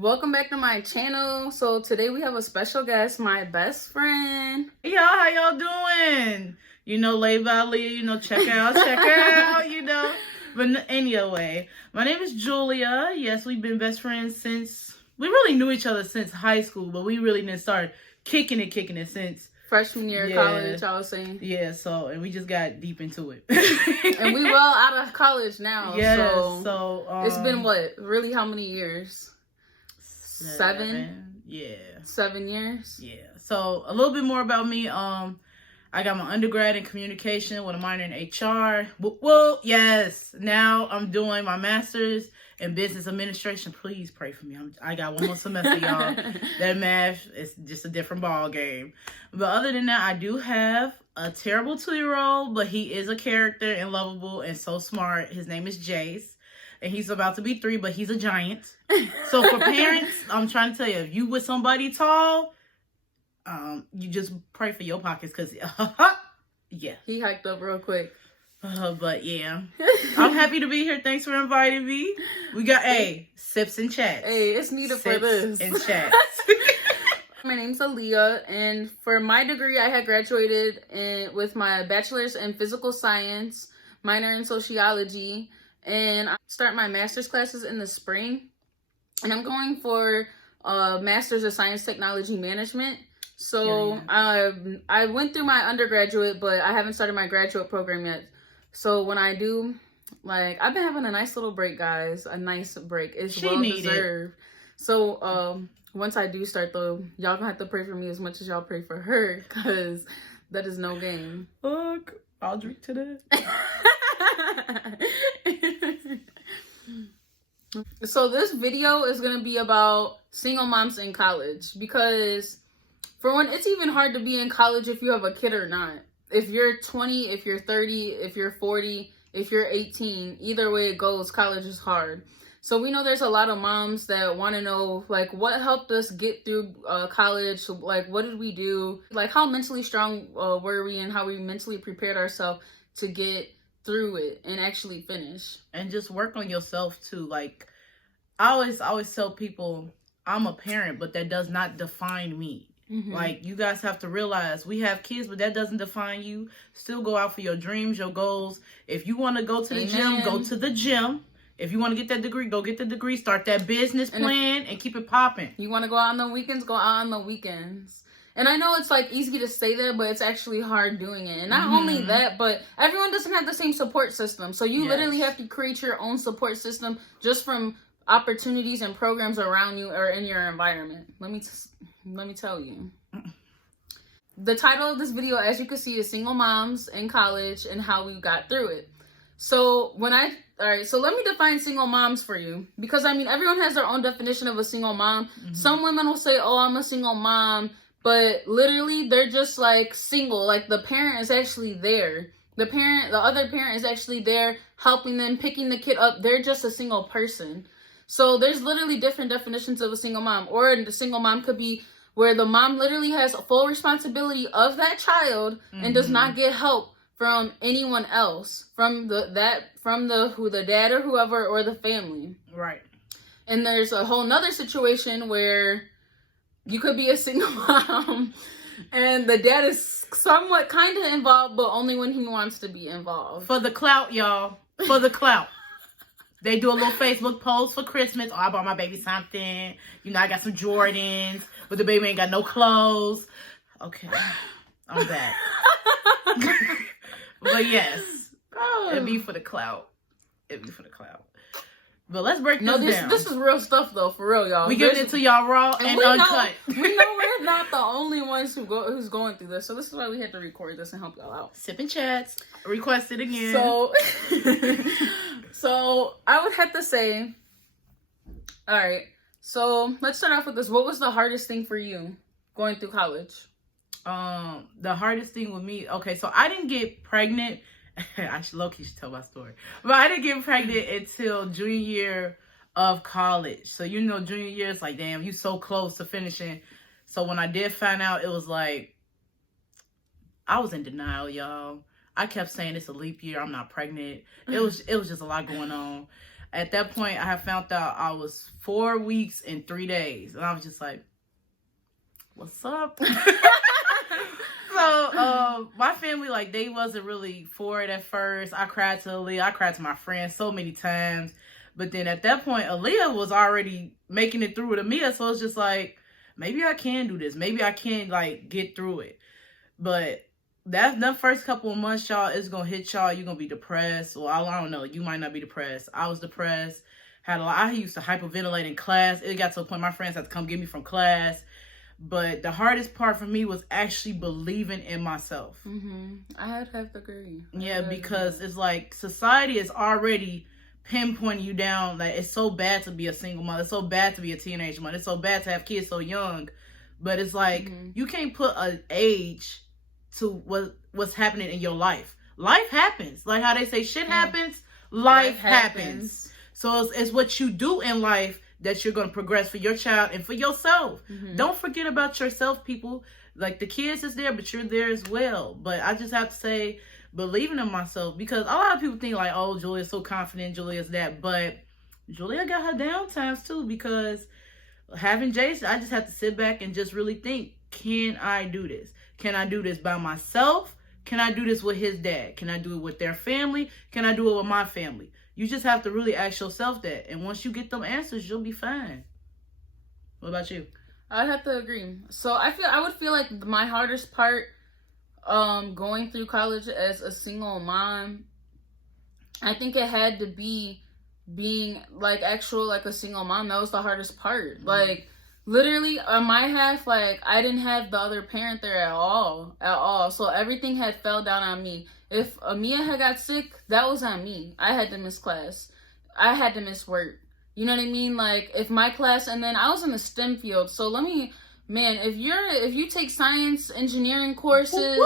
Welcome back to my channel. So today we have a special guest, my best friend. Hey y'all, how y'all doing? Laid by Leah, check her out, But anyway, my name is Julia. Yes, we've been best friends since, we really knew each other since high school, but we really didn't start kicking it since Freshman year of college, I was saying. Yeah, and we just got deep into it. And we well out of college now. Yeah, so it's been what? Really, how many years? 7? Yeah. 7 years? Yeah. So a little bit more about me. I got my undergrad in communication with a minor in HR. Well, yes. Now I'm doing my master's in business administration. Please pray for me. I got one more semester, y'all. That math is just a different ball game. But other than that, I do have a terrible 2-year-old, but he is a character and lovable and so smart. His name is Jace. And he's about to be 3, but he's a giant. So for parents, I'm trying to tell you, if you with somebody tall, you just pray for your pockets, because, yeah. He hiked up real quick. But yeah, I'm happy to be here. Thanks for inviting me. We got, sips and chats. Hey, it's needed for this. And chats. My name's Aaliyah, and for my degree, I had graduated with my bachelor's in physical science, minor in sociology, and I start my master's classes in the spring, and I'm going for master's of science technology management. So I went through my undergraduate, but I haven't started my graduate program yet. So when I do, I've been having a nice little break, guys. A nice break. It's well deserved. So once I do start, though, y'all gonna have to pray for me as much as y'all pray for her, because that is no game. Look, I'll drink to that. So this video is going to be about single moms in college, because for one, it's even hard to be in college if you have a kid or not. If you're 20, if you're 30, if you're 40, if you're 18, either way it goes, college is hard. So we know there's a lot of moms that want to know, what helped us get through college? What did we do? How mentally strong were we, and how we mentally prepared ourselves to get through it and actually finish. And just work on yourself too. I always tell people, I'm a parent, but that does not define me. Mm-hmm. You guys have to realize, we have kids, but that doesn't define you. Still go out for your dreams, your goals. If you want to go to the gym, go to the gym. If you want to get that degree, go get the degree. Start that business plan and keep it popping. You want to go out on the weekends, go out on the weekends. And I know it's easy to say that, but it's actually hard doing it. And not only that, but everyone doesn't have the same support system. So you literally have to create your own support system just from opportunities and programs around you or in your environment. Let me tell you. The title of this video, as you can see, is Single Moms in College and How We Got Through It. So so let me define single moms for you, because everyone has their own definition of a single mom. Mm-hmm. Some women will say, oh, I'm a single mom. But literally, they're just single. The parent is actually there. The other parent is actually there helping them, picking the kid up. They're just a single person. So there's literally different definitions of a single mom. Or the single mom could be where the mom literally has full responsibility of that child and does not get help from anyone else, from the dad or whoever, or the family. Right. And there's a whole nother situation where you could be a single mom and the dad is somewhat kind of involved, but only when he wants to be involved. For the clout, y'all. For the clout. They do a little Facebook post for Christmas. Oh, I bought my baby something. I got some Jordans, but the baby ain't got no clothes. Okay. I'm back. But yes. It'd be for the clout. But let's break this down. This is real stuff, though, for real, y'all. We give it to y'all raw and uncut. We know we're not the only ones who's going through this, so this is why we had to record this and help y'all out. Sipping chats, requested again. So I would have to say, all right. So let's start off with this. What was the hardest thing for you going through college? The hardest thing with me. Okay, so I didn't get pregnant. I should low-key tell my story. But I didn't get pregnant until junior year of college. So, junior year, it's damn, you so close to finishing. So when I did find out, it was I was in denial, y'all. I kept saying it's a leap year. I'm not pregnant. It was just a lot going on. At that point, I had found out I was 4 weeks and 3 days. And I was just like, what's up? So, my family, like, they wasn't really for it at first. I cried to Aaliyah. I cried to my friends so many times. But then at that point, Aaliyah was already making it through with Amia. So it's just like, maybe I can do this. Maybe I can, like, get through it. But that first couple of months, y'all, it's going to hit y'all. You're going to be depressed. Well, I don't know. You might not be depressed. I was depressed. I used to hyperventilate in class. It got to a point my friends had to come get me from class. But the hardest part for me was actually believing in myself. I had to agree. Yeah, because it's like society is already pinpointing you down. Like, it's so bad to be a single mother. It's so bad to be a teenage mother. It's so bad to have kids so young. But it's like, you can't put an age to what's happening in your life. Life happens. Like how they say shit happens, life happens. So it's what you do in life that you're going to progress for your child and for yourself. Don't forget about yourself, people. Like, the kids is there, but you're there as well. But I just have to say, believing in myself, because a lot of people think like, oh, Julia's so confident, Julia's that. But Julia got her down times too, because having Jason, I just have to sit back and just really think, can I do this? Can I do this by myself? Can I do this with his dad? Can I do it with their family? Can I do it with my family? You just have to really ask yourself that. And once you get them answers, you'll be fine. What about you? I'd have to agree. So I would feel like my hardest part going through college as a single mom, I think it had to be being like a single mom. That was the hardest part. Like, literally on my half, like, I didn't have the other parent there at all. So everything had fell down on me. If Amia had got sick, that was on me. I had to miss class. I had to miss work. You know what I mean? Like, if my class, and then I was in the STEM field. So if you take science, engineering courses,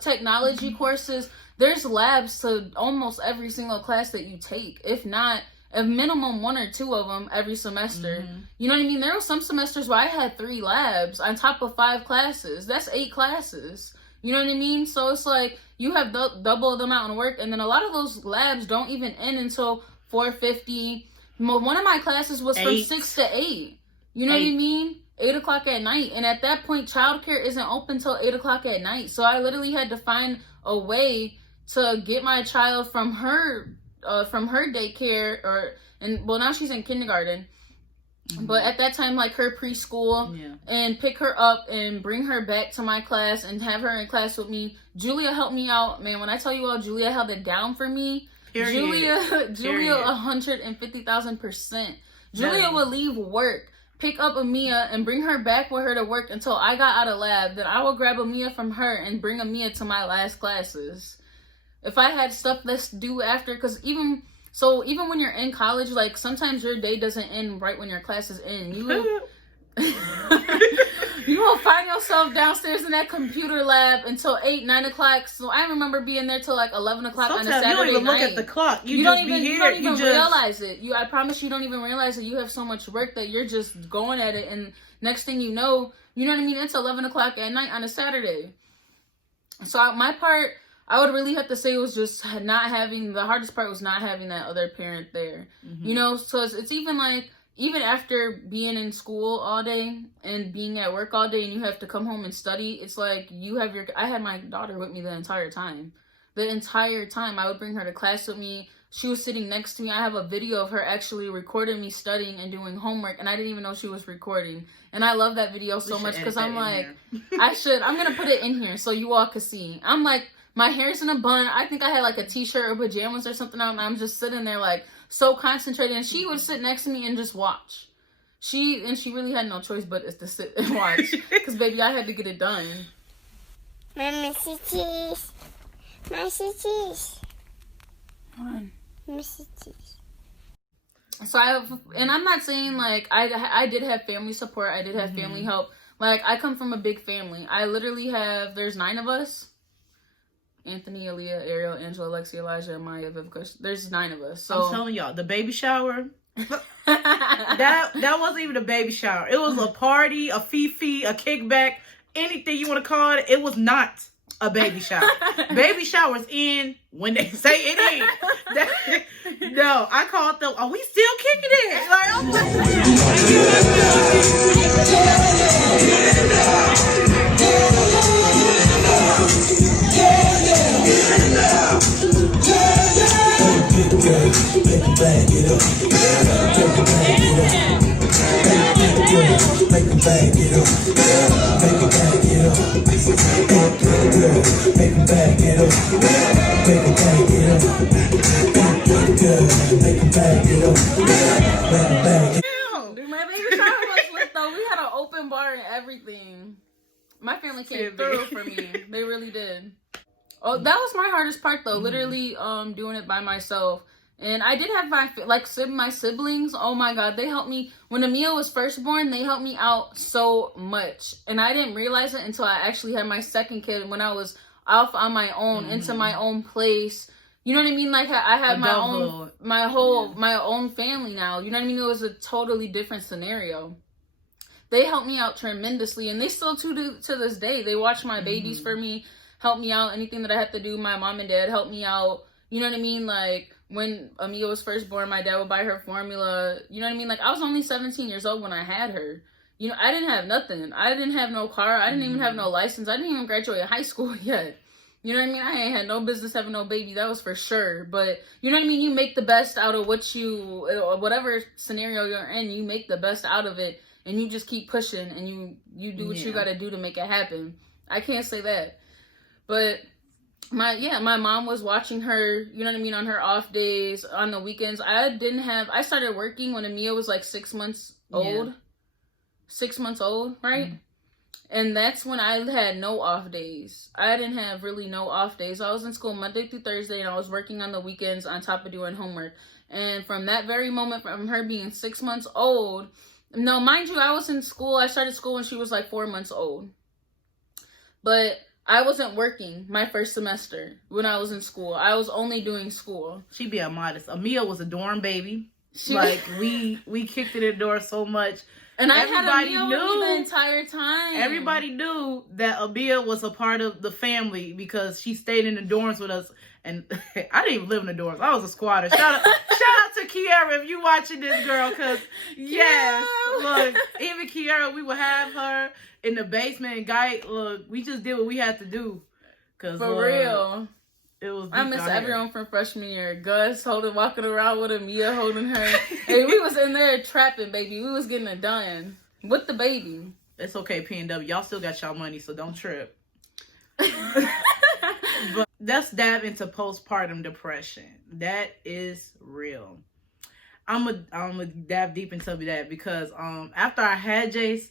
technology courses, there's labs to almost every single class that you take. If not, a minimum 1 or 2 of them every semester. You know what I mean? There were some semesters where I had 3 labs on top of 5 classes. That's 8 classes. You know what I mean? So it's like, you have double the amount of work, and then a lot of those labs don't even end until 4:50. One of my classes was from 6 to 8. You know what I mean? 8 o'clock at night. And at that point, childcare isn't open till 8 o'clock at night. So I literally had to find a way to get my child from her daycare, now she's in kindergarten. But at that time, like, her preschool, and pick her up and bring her back to my class and have her in class with me. Julia helped me out. Man, when I tell you all, Julia held it down for me. Julia 150,000%. Julia would leave work, pick up Amia, and bring her back with her to work until I got out of lab. Then I would grab Amia from her and bring Amia to my last classes. If I had stuff that's due after, because even when you're in college, like, sometimes your day doesn't end right when your class is in. You will find yourself downstairs in that computer lab until 8, 9 o'clock. So I remember being there till like 11 o'clock on a Saturday night. You don't even look at the clock. You don't even realize it. I promise you don't even realize that you have so much work that you're just going at it. And next thing you know what I mean? It's 11 o'clock at night on a Saturday. So my part, I would really have to say, was just the hardest part was not having that other parent there. You know, so it's even like, even after being in school all day and being at work all day and you have to come home and study, it's like I had my daughter with me the entire time. The entire time. I would bring her to class with me. She was sitting next to me. I have a video of her actually recording me studying and doing homework, and I didn't even know she was recording. And I love that video so much because I'm like, I'm going to put it in here so you all can see. I'm like, my hair's in a bun. I think I had like a t-shirt or pajamas or something on, and I'm just sitting there like so concentrated. And she would sit next to me and just watch. She really had no choice but to sit and watch. Because, baby, I had to get it done. Missy cheese. Missy cheese. Hold on. Missy cheese. So I'm not saying like I did have family support. I did have family help. Like, I come from a big family. I literally there's 9 of us. Anthony, Aaliyah, Ariel, Angela, Alexia, Elijah, Maya, Vivica. There's 9 of us. So I'm telling y'all, the baby shower, that wasn't even a baby shower. It was a party, a fifi, a kickback, anything you want to call it. It was not. a baby shower. Baby showers in when they say it ain't. No, I called them. Are we still kicking it? Like, I'm Dude, my baby shower was lit though. We had an open bar and everything. My family came through for me. They really did. Oh, that was my hardest part though. Literally, doing it by myself. And I did have my siblings. Oh my God, they helped me when Amia was first born. They helped me out so much, and I didn't realize it until I actually had my second kid. When I was off on my own, into my own place. You know what I mean? Like I have my own family now. You know what I mean? It was a totally different scenario. They helped me out tremendously, and they still to this day. They watch my babies for me, help me out. Anything that I have to do, my mom and dad help me out. You know what I mean? Like when Amia was first born, my dad would buy her formula. You know what I mean? Like I was only 17 years old when I had her. You know, I didn't have nothing. I didn't have no car. I didn't even have no license. I didn't even graduate high school yet. You know what I mean? I ain't had no business having no baby. That was for sure. But you know what I mean? You make the best out of whatever scenario you're in. You make the best out of it, and you just keep pushing, and you do what you got to do to make it happen. I can't say that. But my mom was watching her, you know what I mean, on her off days, on the weekends. I started working when Amia was like 6 months old. 6 months old, right? And that's when I had no off days. I didn't have really no off days. I was in school Monday through Thursday, and I was working on the weekends on top of doing homework. And from that very moment, from her being 6 months old, no, mind you, I was in school. I started school when she was like 4 months old. But I wasn't working my first semester when I was in school. I was only doing school. She be a modest. Amia was a dorm baby. We kicked it in the door so much. And I had Amia with me the entire time. Everybody knew that Amia was a part of the family because she stayed in the dorms with us. And I didn't even live in the dorms. I was a squatter. Shout out to Kiara if you watching this, girl. Because, yes, look, even Kiara, we would have her in the basement. And look, we just did what we had to do. For real. It was. I miss everyone from freshman year. Gus walking around with Amia holding her. Hey, we was in there trapping, baby. We was getting it done with the baby. It's okay, PNW. Y'all still got y'all money, so don't trip. But let's dive into postpartum depression. That is real. I'm a dive deep into that because after I had Jace,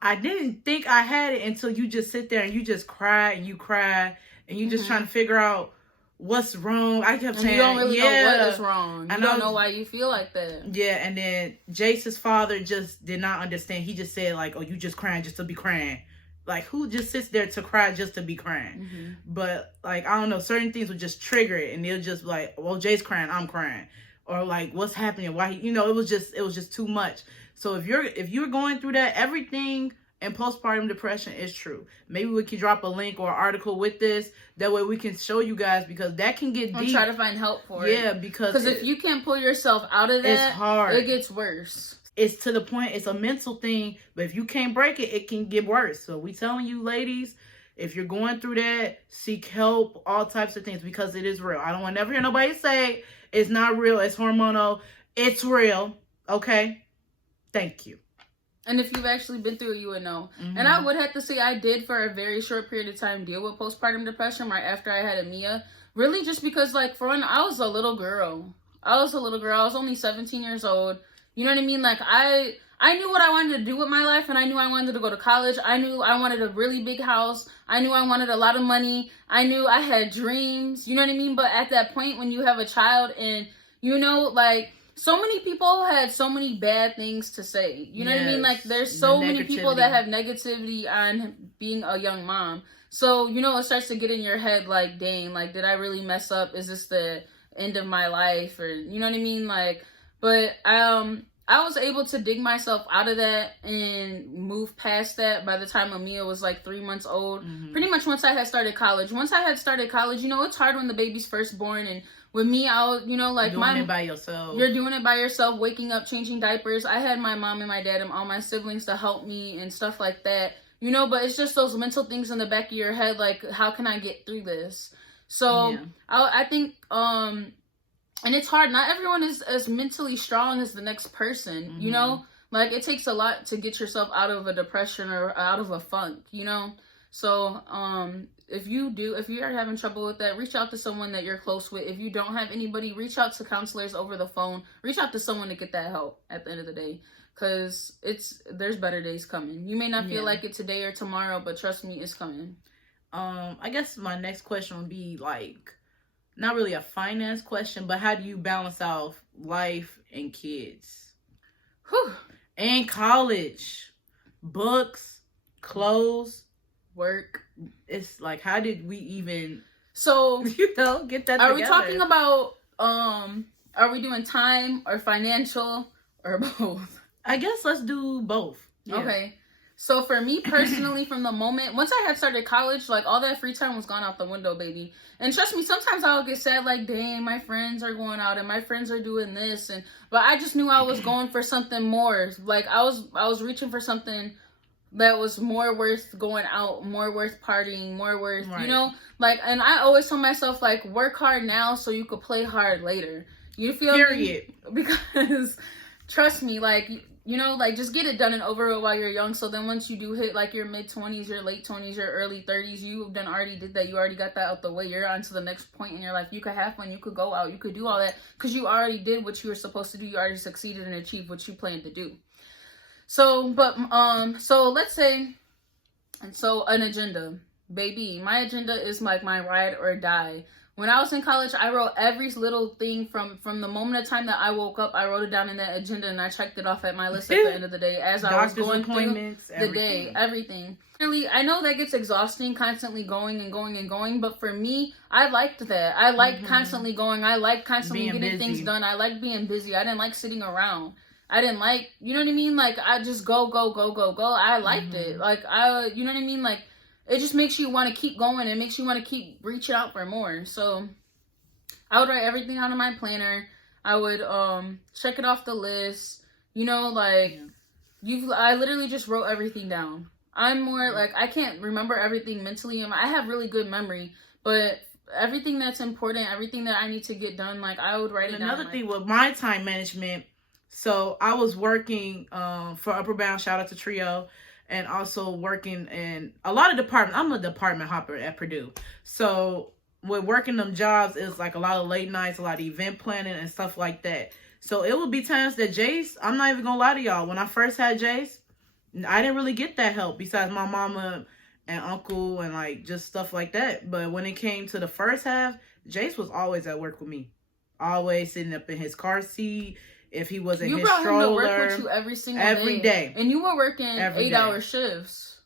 I didn't think I had it until you just sit there and you just cry and you cry. And you just trying to figure out what's wrong. I kept saying, you don't really know what is wrong. You don't know why you feel like that. Yeah, and then Jace's father just did not understand. He just said, like, oh, you just crying just to be crying. Like, who just sits there to cry just to be crying? But, like, I don't know, certain things would just trigger it. And they'll just be like, well, Jay's crying, I'm crying. Or, like, what's happening? Why? It was just too much. So if you're going through that, everything... And postpartum depression is true. Maybe we can drop a link or article with this. That way we can show you guys because that can get deep. I'll try to find help for it. Yeah, because if you can't pull yourself out of that, it's hard. It gets worse. It's to the point, it's a mental thing. But if you can't break it, it can get worse. So we telling you, ladies, if you're going through that, seek help, all types of things because it is real. I don't want to never hear nobody say it's not real, it's hormonal. It's real. Okay? Thank you. And if you've actually been through it, you would know. And I would have to say I did for a very short period of time deal with postpartum depression right after I had Amia. Really just because, like, for one, I was a little girl. I was only 17 years old. You know what I mean? Like, I knew what I wanted to do with my life, and I knew I wanted to go to college. I knew I wanted a really big house. I knew I wanted a lot of money. I knew I had dreams. You know what I mean? But at that point, when you have a child and, like... So many people had so many bad things to say. You know what I mean? Like, there's so many people that have negativity on being a young mom. So, it starts to get in your head, like, dang, like, did I really mess up? Is this the end of my life? Or, you know what I mean? Like, but, I was able to dig myself out of that and move past that by the time Amia was like 3 months old. Pretty much once I had started college. Once I had started college, you know, it's hard when the baby's first born. And with me, I was, you know, like doing it by yourself. You're doing it by yourself, waking up, changing diapers. I had my mom and my dad and all my siblings to help me and stuff like that. You know, but it's just those mental things in the back of your head, like, how can I get through this? So I think, and it's hard. Not everyone is as mentally strong as the next person, you know? Like, it takes a lot to get yourself out of a depression or out of a funk, you know? So, if you are having trouble with that, reach out to someone that you're close with. If you don't have anybody, reach out to counselors over the phone. Reach out to someone to get that help at the end of the day. Because there's better days coming. You may not feel like it today or tomorrow, but trust me, it's coming. I guess my next question would be, like, not really a finance question, but how do you balance out life and kids? Whew. And college, books, clothes, work. It's like, how did we even, so, you know, get that are together? we talking about, are we doing time or financial or both? I guess let's do both. Yeah. Okay. So for me personally, from the moment, once I had started college, like, all that free time was gone out the window, baby. And trust me, sometimes I'll get sad, like, dang, my friends are going out and my friends are doing this. But I just knew I was going for something more. Like, I was reaching for something that was more worth going out, more worth partying, more worth, you know, like, and I always tell myself, like, work hard now so you could play hard later. You feel Period. me? Because trust me, like, you know, like, just get it done and over with while you're young. So then once you do hit, like, your mid-20s, your late 20s, your early 30s, you done already did that. You already got that out the way. You're on to the next point in your life. You could have fun. You could go out. You could do all that because you already did what you were supposed to do. You already succeeded and achieved what you planned to do. So, so let's say, and so an agenda. Baby, my agenda is, like, my ride or die. When I was in college, I wrote every little thing from the moment of time that I woke up. I wrote it down in that agenda and I checked it off at my list at the end of the day as I was going through the day, everything. Really, I know that gets exhausting, constantly going and going and going, but for me, I liked that. I liked constantly going. I liked constantly getting things done. I liked being busy. I didn't like sitting around. I didn't like, you know what I mean? Like, I just go. I liked it. Like, you know what I mean? Like, it just makes you want to keep going. It makes you want to keep reaching out for more. So I would write everything out in my planner. I would check it off the list. You know, like, I literally just wrote everything down. I'm more like, I can't remember everything mentally. I have really good memory, but everything that's important, everything that I need to get done, like, I would write it down. Another thing with my time management, so I was working for Upper Bound, shout out to Trio, and also working in a lot of departments. I'm a department hopper at Purdue. So with working them jobs, it was like a lot of late nights, a lot of event planning and stuff like that. So it would be times that Jace, I'm not even gonna lie to y'all, when I first had Jace, I didn't really get that help besides my mama and uncle and, like, just stuff like that. But when it came to the first half, Jace was always at work with me. Always sitting up in his car seat. If he was in his stroller. You brought him to work with you every single day. And you were working 8-hour shifts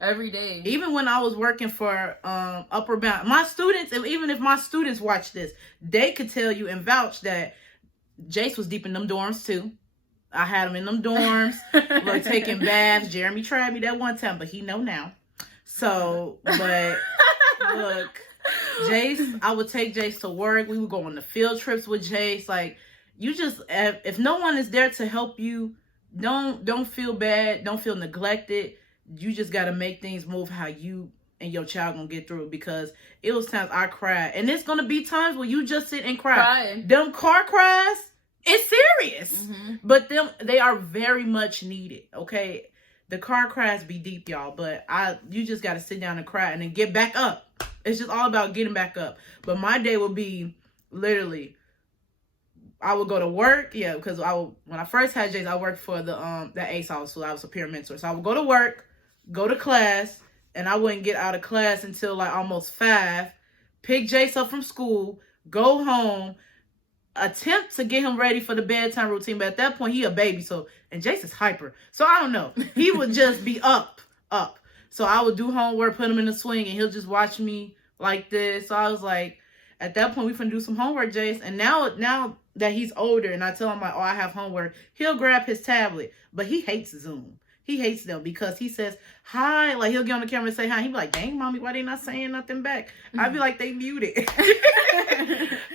every day. Even when I was working for Upper Bound, my students, even if my students watch this, they could tell you and vouch that Jace was deep in them dorms too. I had him in them dorms, like, taking baths. Jeremy tried me that one time, but he know now. So, but look, Jace, I would take Jace to work. We would go on the field trips with Jace, like. You just, if no one is there to help you, don't feel bad. Don't feel neglected. You just got to make things move how you and your child gonna get through it, because it was times I cried. And there's going to be times where you just sit and cry. Them car cries, it's serious. But they are very much needed, okay? The car cries be deep, y'all. But you just got to sit down and cry and then get back up. It's just all about getting back up. But my day would be literally, I would go to work, because when I first had Jace, I worked for the ACE house, so I was a peer mentor. So I would go to work, go to class, and I wouldn't get out of class until, like, almost 5. Pick Jace up from school, go home, attempt to get him ready for the bedtime routine. But at that point, he a baby, and Jace is hyper, so I don't know. He would just be up. So I would do homework, put him in the swing, and he'll just watch me like this. So I was like, at that point we finna do some homework, Jace. And now that he's older and I tell him like, oh, I have homework, he'll grab his tablet. But he hates Zoom. He hates them because he says hi, like he'll get on the camera and say hi. He be like, dang, mommy, why they not saying nothing back? I'd be like, they muted.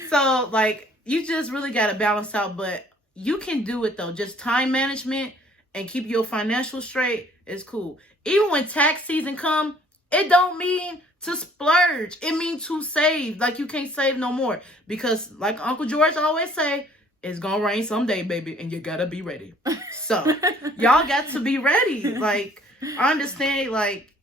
So like, you just really gotta balance out, but you can do it though. Just time management and keep your financial straight is cool. Even when tax season come, it don't mean to splurge. It means to save. Like you can't save no more because like Uncle George always say, it's gonna rain someday, baby, and you gotta be ready. So y'all got to be ready. Like I understand, like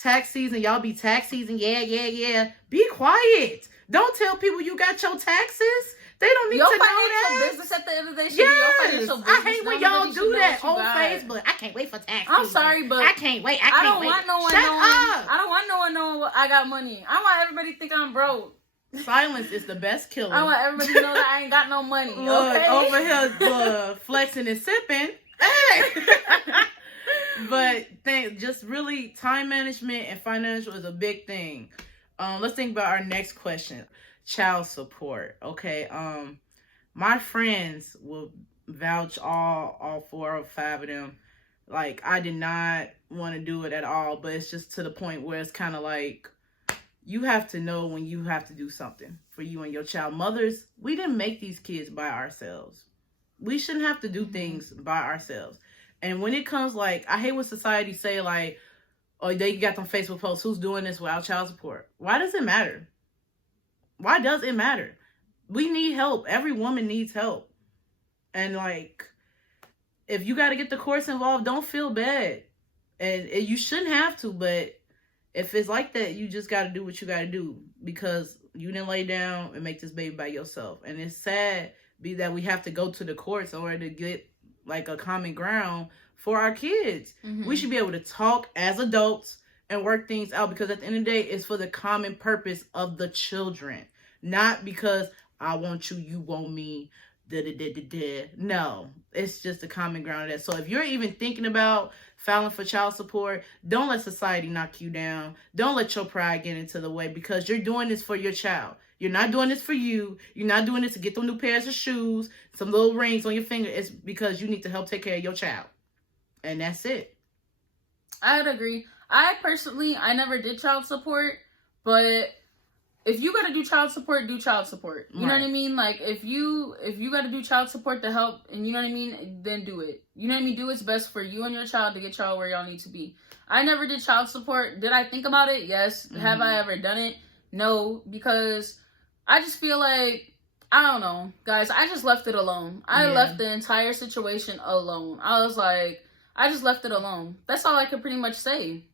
tax season, y'all be tax season. Yeah. Be quiet. Don't tell people you got your taxes. They don't need your to know financial that. business at the end of the day should Yes. be your financial business. I hate when y'all do that on Facebook. I can't wait for tax I'm season. sorry, but I can't wait. I don't want no one Shut knowing. up. I don't want no one knowing I got money. I want everybody to think I'm broke. Silence is the best killer. I want everybody to know that I ain't got no money. Look, Okay? over here flexing and sipping. Hey. But just really time management and financial is a big thing. Let's think about our next question. Child support. Okay. My friends will vouch all 4 or 5 of them. Like I did not want to do it at all, but it's just to the point where it's kind of like you have to know when you have to do something for you and your child. Mothers, we didn't make these kids by ourselves. We shouldn't have to do things by ourselves. And when it comes like, I hate what society say like, oh, they got them Facebook posts, who's doing this without child support? Why does it matter? Why does it matter? We need help. Every woman needs help. And like, if you got to get the courts involved, don't feel bad. And you shouldn't have to, but if it's like that, you just got to do what you got to do because you didn't lay down and make this baby by yourself. And it's sad that we have to go to the courts in order to get like a common ground for our kids. Mm-hmm. We should be able to talk as adults and work things out because at the end of the day, it's for the common purpose of the children, not because I want you, you want me. No, it's just a common ground of that. So if you're even thinking about filing for child support, don't let society knock you down. Don't let your pride get into the way because you're doing this for your child. You're not doing this for you. You're not doing this to get them new pairs of shoes, some little rings on your finger. It's because you need to help take care of your child. And that's it. I would agree. I never did child support, but if you gotta do child support, do child support. You know what I mean? Like if you gotta do child support to help, and you know what I mean, then do it. You know what I mean? Do what's best for you and your child to get y'all where y'all need to be. I never did child support. Did I think about it? Yes. Mm-hmm. Have I ever done it? No, because I just feel like, I don't know, guys. I just left it alone. I left the entire situation alone. I was like, I just left it alone. That's all I could pretty much say.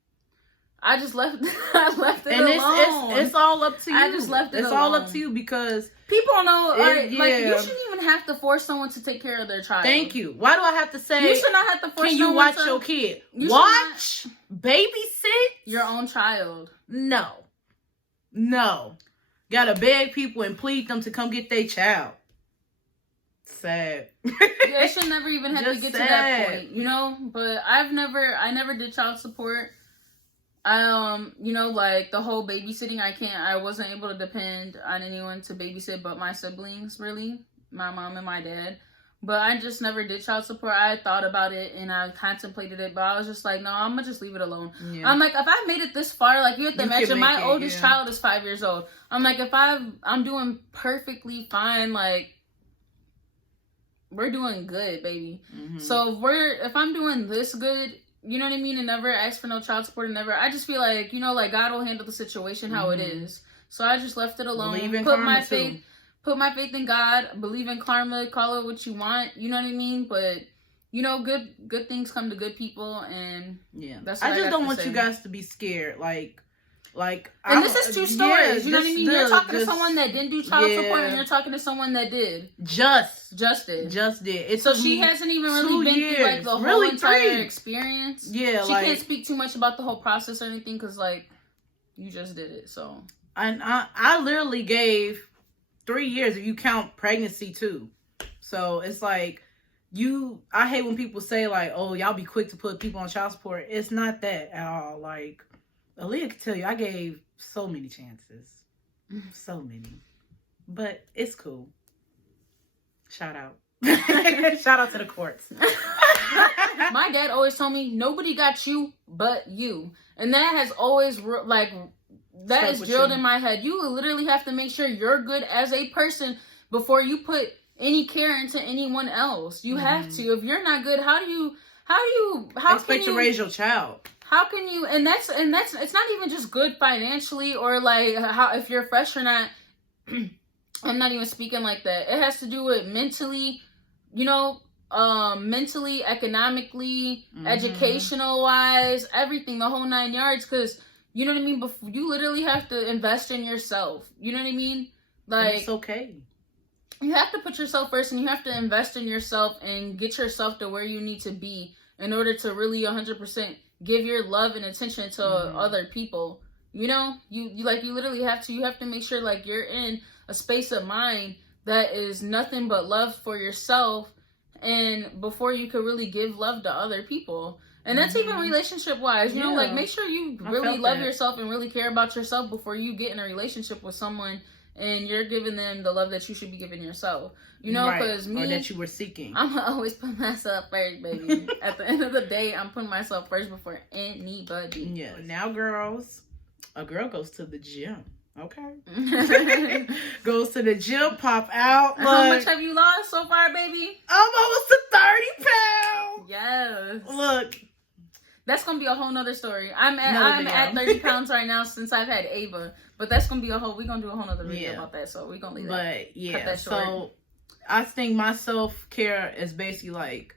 I just left. I left it alone. And it's all up to you. I just left it alone. It's all up to you because people know. Like you shouldn't even have to force someone to take care of their child. Thank you. Why do I have to say? You should not have to force. Can you watch your kid? Watch, babysit your own child. No. Gotta beg people and plead them to come get their child. Sad. It should never even have to get to that point, you know. But I never did child support. You know, like the whole babysitting, I wasn't able to depend on anyone to babysit but my siblings, really, my mom and my dad. But I just never did child support. I thought about it and I contemplated it, but I was just like, no, I'm gonna just leave it alone. Yeah. I'm like, if I made it this far, like you have to imagine my oldest child is 5 years old. I'm like, if I'm doing perfectly fine, like we're doing good, baby. Mm-hmm. So if I'm doing this good, you know what I mean, and never ask for no child support and never, I just feel like, you know, like God will handle the situation how it is. So I just left it alone. Put my faith in God, believe in karma, call it what you want, you know what I mean? But you know, good things come to good people, and that's what I just don't want you guys to be scared. Like and this is two stories, you know what I mean? You're talking to someone that didn't do child support, and you're talking to someone that did. Just did. So she hasn't even really been through like the whole entire experience. Yeah, she can't speak too much about the whole process or anything because like you just did it. So and I literally gave 3 years if you count pregnancy too. So it's like I hate when people say like, oh, y'all be quick to put people on child support. It's not that at all. Like Aaliyah can tell you, I gave so many chances. So many. But it's cool. Shout out. Shout out to the courts. My dad always told me, nobody got you but you. And that has always, like, that Stuck is with drilled you. in my head. You literally have to make sure you're good as a person before you put any care into anyone else. You have to. If you're not good, how Expect can to raise your child. how can you, and that's it's not even just good financially or like how, if you're fresh or not. I'm not even speaking like that. It has to do with mentally, mentally, economically, educational wise, everything, the whole 9 yards. Because you know what I mean. You literally have to invest in yourself. You know what I mean? Like, And it's okay. You have to put yourself first, and you have to invest in yourself and get yourself to where you need to be in order to really 100% give your love and attention to other people. You literally have to. You have to make sure like you're in a space of mind that is nothing but love for yourself, and before you could really give love to other people. And that's even relationship wise, like make sure you really love yourself and really care about yourself before you get in a relationship with someone and you're giving them the love that you should be giving yourself. Because or that you were seeking. I'm gonna always put myself first, baby. At the end of the day, I'm putting myself first before anybody. Yeah. Now, girls, a girl goes to the gym. Okay. Goes to the gym, pop out. How much have you lost so far, baby? I'm almost to 30 pounds. Yes. Look. That's gonna be a whole nother story. I'm at 30 pounds right now since I've had Ava. But that's gonna be we're gonna do a whole nother video about that. So we're gonna leave that. But yeah, cut that short. So I think my self-care is basically like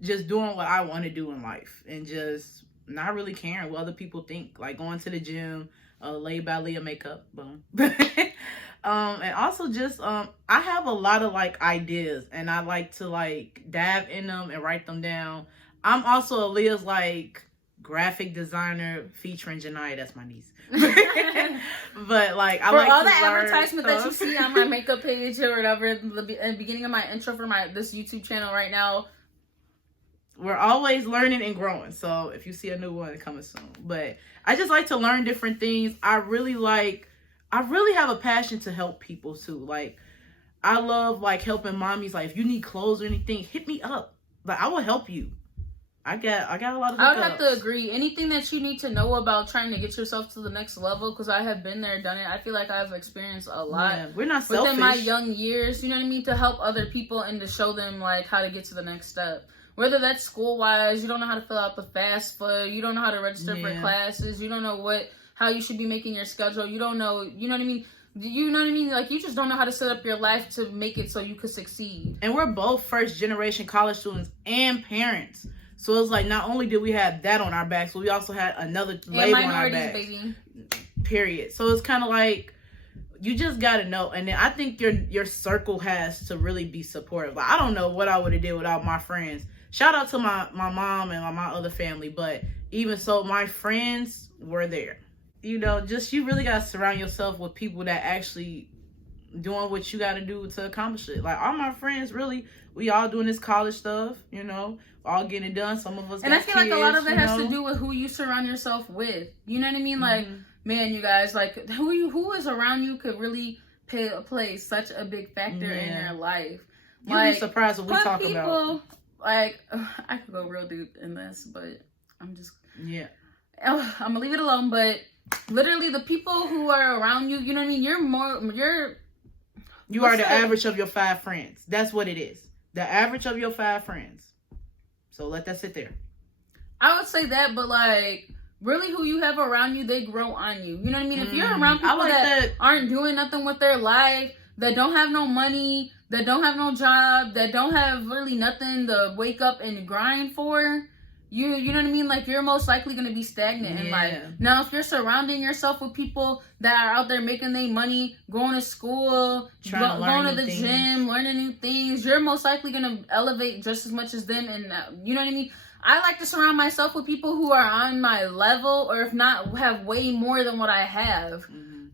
just doing what I want to do in life and just not really caring what other people think. Like going to the gym, Laid by Leah makeup, boom. And also just I have a lot of like ideas and I like to like dive in them and write them down. I'm also Aaliyah's like graphic designer featuring Janiyah. That's my niece. But like I for like all to the learn advertisement that you stuff. see on my makeup page or whatever, in the beginning of my intro for this YouTube channel right now. We're always learning and growing. So if you see a new one coming soon, but I just like to learn different things. I really have a passion to help people too. Like I love like helping mommies. Like if you need clothes or anything, hit me up. Like I will help you. I got a lot of I would have to agree. Anything that you need to know about trying to get yourself to the next level, because I have been there, done it. I feel like I've experienced a lot. Yeah, we're not selfish. Within my young years, you know what I mean? To help other people and to show them like how to get to the next step. Whether that's school-wise, you don't know how to fill out the FAFSA, you don't know how to register for classes, you don't know how you should be making your schedule, you don't know, you know what I mean? You know what I mean? Like, you just don't know how to set up your life to make it so you could succeed. And we're both first-generation college students and parents. So it's like, not only did we have that on our backs, but we also had another label on our backs. Baby. Period. So it's kind of like, you just got to know. And then I think your circle has to really be supportive. Like, I don't know what I would have did without my friends. Shout out to my mom and my other family. But even so, my friends were there. Just you really got to surround yourself with people that actually doing what you got to do to accomplish it. Like, all my friends, really, we all doing this college stuff, all getting it done. Some of us and got I feel kids, like a lot of it has to do with who you surround yourself with. You know what I mean? Like, man, you guys, like, who is around you could really play such a big factor in your life. You'll be surprised what we talk about. Like, I could go real deep in this, but I'm just... Yeah. I'm gonna leave it alone, but literally the people who are around you, you know what I mean? You are the average of your 5 friends. That's what it is. The average of your 5 friends. So let that sit there. I would say that, but like, really who you have around you, they grow on you. You know what I mean? If you're around people that aren't doing nothing with their life, that don't have no money, that don't have no job, that don't have really nothing to wake up and grind for, you know what I mean? Like, you're most likely going to be stagnant in life. Now, if you're surrounding yourself with people that are out there making their money, going to school, going to the gym, learning new things, you're most likely going to elevate just as much as them. And you know what I mean? I like to surround myself with people who are on my level, or if not, have way more than what I have.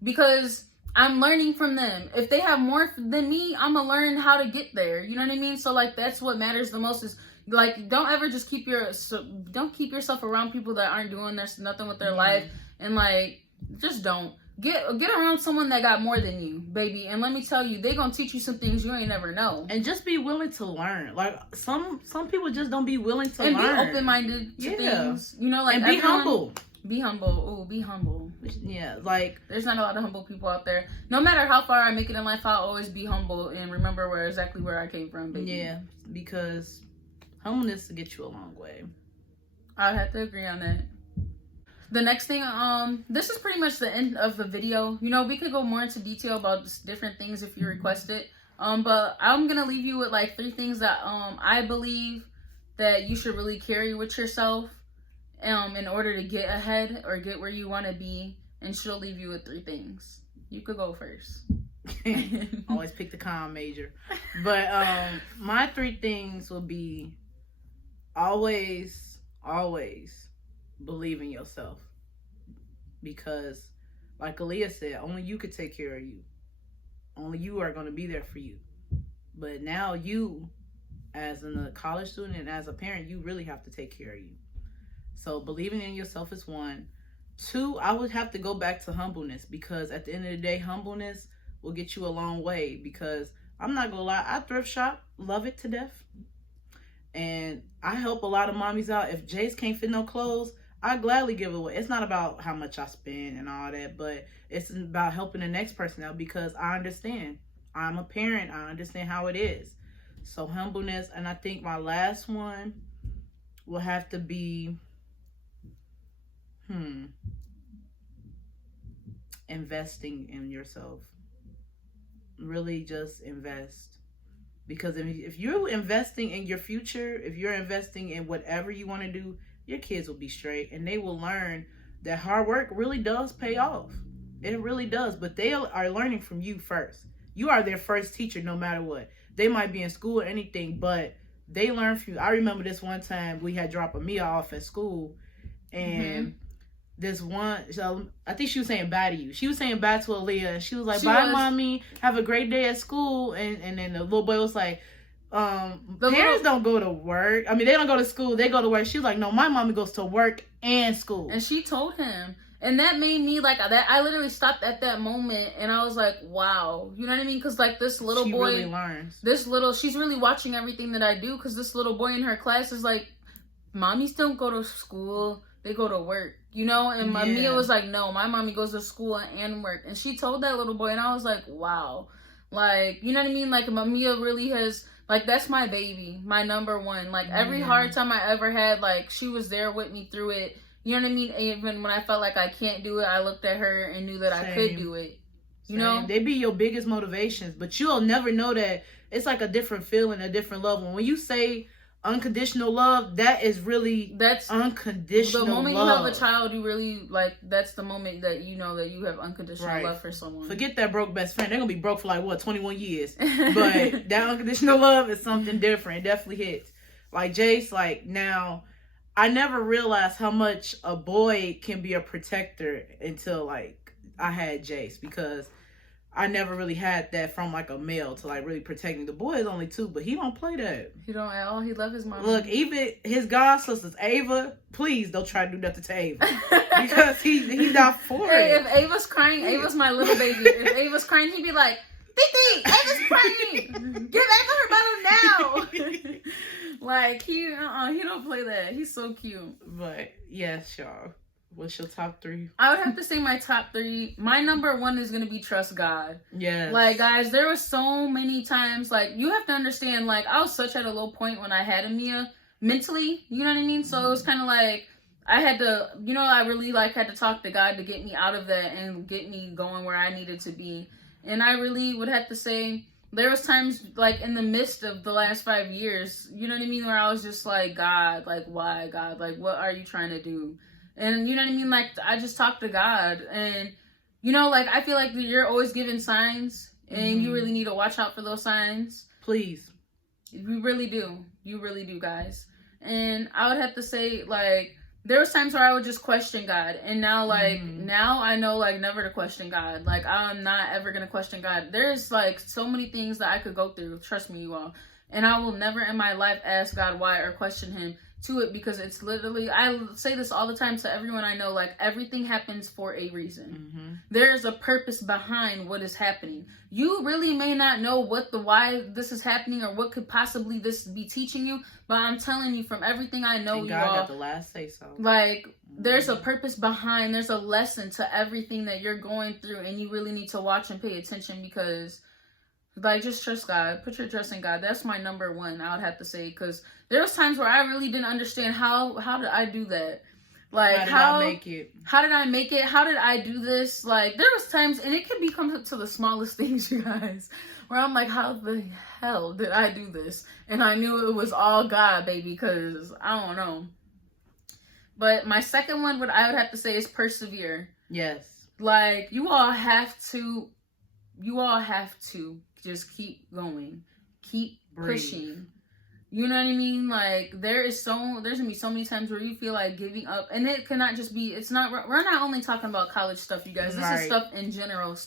Because I'm learning from them. If they have more than me, I'm going to learn how to get there. You know what I mean? So, like, that's what matters the most is, like, don't ever just keep yourself around people that aren't doing nothing with their life. And, like, just don't. get around someone that got more than you, baby. And let me tell you, they gonna teach you some things you ain't never know. And just be willing to learn. Like some people just don't be willing to and learn. And be open-minded to things. You know, like, and be humble. Be humble. Ooh, be humble. Yeah, like, there's not a lot of humble people out there. No matter how far I make it in life, I'll always be humble and remember exactly where I came from, baby. Yeah, because humbleness will get you a long way. I'd have to agree on that. The next thing, this is pretty much the end of the video. You know, we could go more into detail about different things if you request it. But I'm gonna leave you with like 3 things that I believe that you should really carry with yourself in order to get ahead or get where you want to be. And she'll leave you with 3 things. You could go first. Always pick the calm major. But my 3 things will be always believe in yourself. Because like Aaliyah said, only you could take care of you. Only you are going to be there for you. But now you, as a college student and as a parent, you really have to take care of you. So believing in yourself is 1. 2, I would have to go back to humbleness, because at the end of the day, humbleness will get you a long way. Because I'm not gonna lie, I thrift shop, love it to death, and I help a lot of mommies out. If Jace can't fit no clothes, I gladly give it away. It's not about how much I spend and all that, but it's about helping the next person out, because I understand. I'm a parent, I understand how it is. So humbleness. And I think my last one will have to be investing in yourself. Really just invest. Because if you're investing in your future, if you're investing in whatever you want to do, your kids will be straight, and they will learn that hard work really does pay off. It really does. But they are learning from you first. You are their first teacher no matter what. They might be in school or anything, but they learn from you. I remember this one time we had dropped Amia off at school, and this one, so I think she was saying bye to you. She was saying bye to Aaliyah, and she was like, bye, mommy. Have a great day at school. And then the little boy was like, parents don't go to work. I mean, they don't go to school. They go to work. She was like, no, my mommy goes to work and school. And she told him. And that made me like that. I literally stopped at that moment, and I was like, wow. You know what I mean? Because like this little boy. She really learns. She's really watching everything that I do, because this little boy in her class is like, mommies don't go to school. They go to work, you know? And Mia was like, no, my mommy goes to school and work. And she told that little boy, and I was like, wow. Like, you know what I mean? Like, Mia really has, like, that's my baby, my number 1. Like, every hard time I ever had, like, she was there with me through it. You know what I mean? Even when I felt like I can't do it, I looked at her and knew that I could do it. You know? They be your biggest motivations, but you'll never know that it's like a different feeling, a different love. When you say unconditional love, that's unconditional. The moment love. You have a child, you really like, that's the moment that you know that you have unconditional love for someone. Forget that broke best friend. They're gonna be broke for like 21 years. But that unconditional love is something different. It definitely hits. Like Jace, like now, I never realized how much a boy can be a protector until like I had Jace, because I never really had that from like a male to like really protecting. The boy is only 2, but he don't play that. He don't at all. He love his mom. Look, even his god sisters, Ava, please don't try to do nothing to Ava, because he's not for it. If Ava's crying, Ava's my little baby. If Ava's crying, he'd be like, Titi, Ava's crying. Give Ava her bottle now. Like he don't play that. He's so cute. But yes, y'all. What's your top 3? I would have to say my top 3. My number 1 is going to be trust God. Yeah. Like, guys, there were so many times, like, you have to understand, like, I was such at a low point when I had Amia mentally, you know what I mean? So it was kind of like, I had to, you know, I really, like, had to talk to God to get me out of that and get me going where I needed to be. And I really would have to say, there was times, like, in the midst of the last 5 years, you know what I mean, where I was just like, God, like, why, God? Like, what are you trying to do? And you know what I mean? Like, I just talk to God. And, you know, like, I feel like you're always given signs. And you really need to watch out for those signs. Please. You really do. You really do, guys. And I would have to say, like, there was times where I would just question God. And now, like, now I know, like, never to question God. Like, I'm not ever going to question God. There's, like, so many things that I could go through. Trust me, you all. And I will never in my life ask God why or question him. to it, because it's literally, I say this all the time to everyone I know, like, everything happens for a reason. There is a purpose behind what is happening. You really may not know why this is happening or what could possibly this be teaching you, but I'm telling you, from everything I know, and God got the last say so. Like, there's a purpose behind, there's a lesson to everything that you're going through, and you really need to watch and pay attention, because, like, just trust God. Put your trust in God. That's my number one, I would have to say, because there was times where I really didn't understand how did I do that? Like, how did I make it? How did I make it? How did I do this? Like, there was times, and it could become to the smallest things, you guys, where I'm like, how the hell did I do this? And I knew it was all God, baby, because I don't know. But my second one, what I would have to say, is persevere. Yes. Like, you all have to just keep going, keep pushing. You know what I mean? Like, there's gonna be so many times where you feel like giving up, and it cannot just be, we're not only talking about college stuff, you guys. This is stuff in general.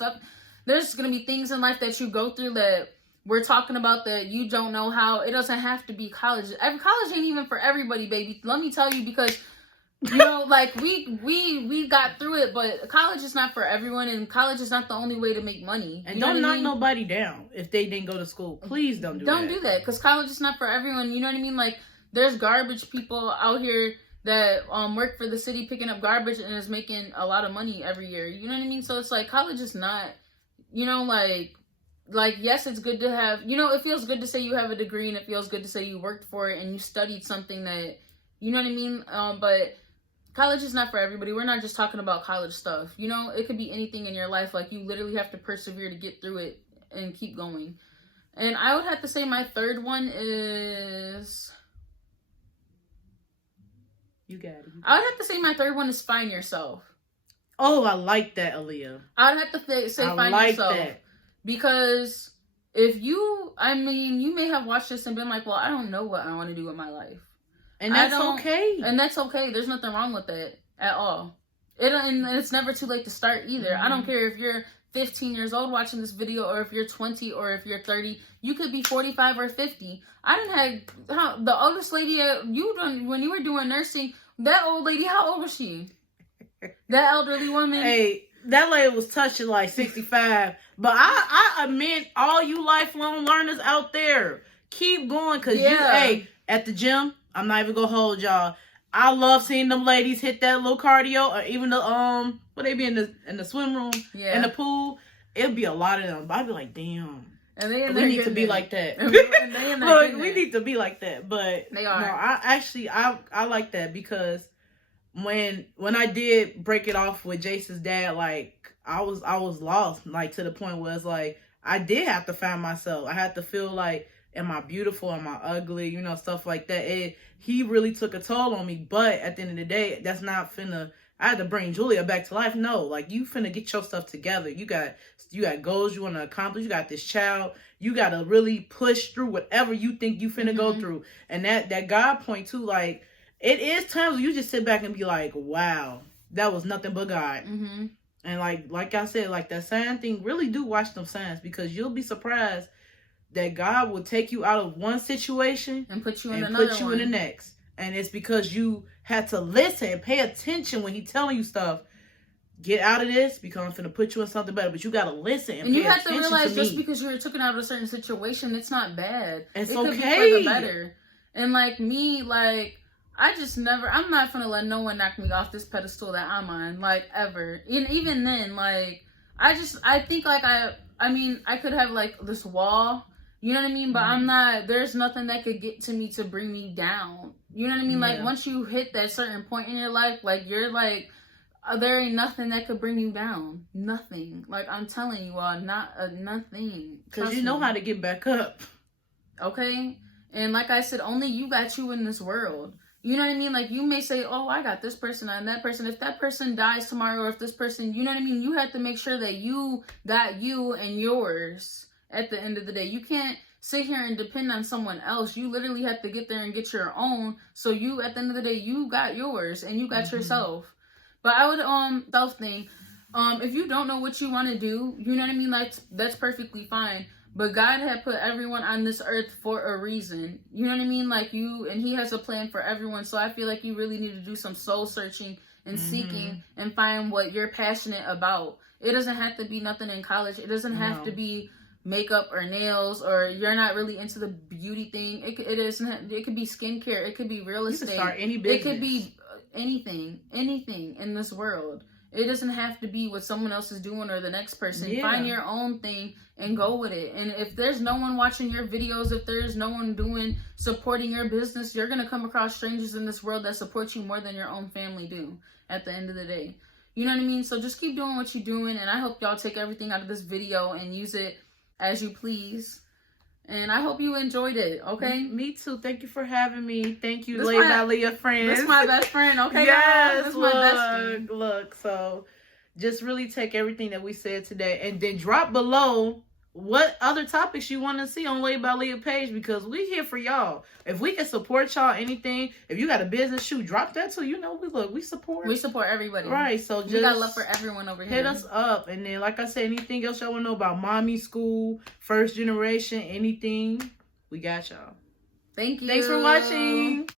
There's gonna be things in life that you go through that we're talking about that you don't know how. It doesn't have to be college. College ain't even for everybody, baby. Let me tell you, because, you know, like, we got through it, but college is not for everyone, and college is not the only way to make money. And don't knock nobody down if they didn't go to school. Please don't do that. Don't do that, because college is not for everyone. You know what I mean? Like, there's garbage people out here that work for the city picking up garbage and is making a lot of money every year. You know what I mean? So it's like, college is not, you know, like, yes, it's good to have, you know, it feels good to say you have a degree, and it feels good to say you worked for it and you studied something that, you know what I mean? But college is not for everybody. We're not just talking about college stuff. You know, it could be anything in your life. Like, you literally have to persevere to get through it and keep going. And I would have to say my third one is... You got it. I would have to say my third one is find yourself. Oh, I like that, Aaliyah. I would have to say find yourself. That. Because if you may have watched this and been like, well, I don't know what I want to do with my life. And that's okay. And that's okay. There's nothing wrong with that at all. And it's never too late to start either. I don't care if you're 15 years old watching this video, or if you're 20, or if you're 30. You could be 45 or 50. I didn't have the oldest lady when you were doing nursing. That old lady, how old was she? That elderly woman. Hey, that lady was touching like 65. But I admit, all you lifelong learners out there, keep going, because at the gym, I'm not even gonna hold y'all. I love seeing them ladies hit that little cardio, or even the what they be in the swim room, in the pool. It'll be a lot of them. But I'd be like, damn. And we need to be like that. Look, we need to be like that. But they are. No, I like that, because when I did break it off with Jace's dad, like, I was lost, like, to the point where it's like I did have to find myself. I had to feel like, am I beautiful? Am I ugly? You know, stuff like that. He really took a toll on me. But at the end of the day, that's not finna. I had to bring Julia back to life. No, like, you finna get your stuff together. You got goals you want to accomplish. You got this child. You got to really push through whatever you think you finna go through. And that God point too, like, it is times where you just sit back and be like, wow, that was nothing but God. And like I said, like, that sign thing, really do watch them signs, because you'll be surprised that God will take you out of one situation and put you in another one. In the next. And it's because you had to listen and pay attention when he's telling you stuff. Get out of this, because I'm going to put you in something better. But you got to listen and pay attention to me. And you have to realize, just because you were taken out of a certain situation, it's not bad. It could be for the better. And like me, like, I'm not going to let no one knock me off this pedestal that I'm on, like, ever. And even then, like, I think, like, I could have, like, this wall, you know what I mean? But there's nothing that could get to me to bring me down. You know what I mean? Like, once you hit that certain point in your life, like, you're like, there ain't nothing that could bring you down. Nothing. Like, I'm telling you all, nothing. Because you know how to get back up. Okay? And like I said, only you got you in this world. You know what I mean? Like, you may say, oh, I got this person and that person. If that person dies tomorrow, or if this person, you know what I mean? You have to make sure that you got you and yours at the end of the day. You can't sit here and depend on someone else. You literally have to get there and get your own. So you, at the end of the day, you got yours and you got yourself. But I would, self thing, if you don't know what you want to do, you know what I mean? Like, that's perfectly fine. But God had put everyone on this earth for a reason. You know what I mean? Like and he has a plan for everyone. So I feel like you really need to do some soul searching and seeking and find what you're passionate about. It doesn't have to be nothing in college. It doesn't have to be makeup or nails, or you're not really into the beauty thing. It could be skincare. It could be real estate. You can start any business. It could be anything in this world. It doesn't have to be what someone else is doing or the next person. Yeah. Find your own thing and go with it. And if there's no one watching your videos, if there's no one supporting your business, you're going to come across strangers in this world that support you more than your own family do at the end of the day. You know what I mean? So just keep doing what you're doing. And I hope y'all take everything out of this video and use it as you please. And I hope you enjoyed it, okay? Me too. Thank you for having me. Thank you, Laid by Leah friends. This is my best friend, okay? Yes, This is my bestie. Look, so just really take everything that we said today and then drop below what other topics you want to see on Laid by Leah page, because we here for y'all. If we can support y'all anything, if you got a business, shoot, drop that too. You know, we support. We support everybody. Right, so just we got love for everyone over here. Hit us up. And then, like I said, anything else y'all want to know about mommy school, first generation, anything, we got y'all. Thank you. Thanks for watching.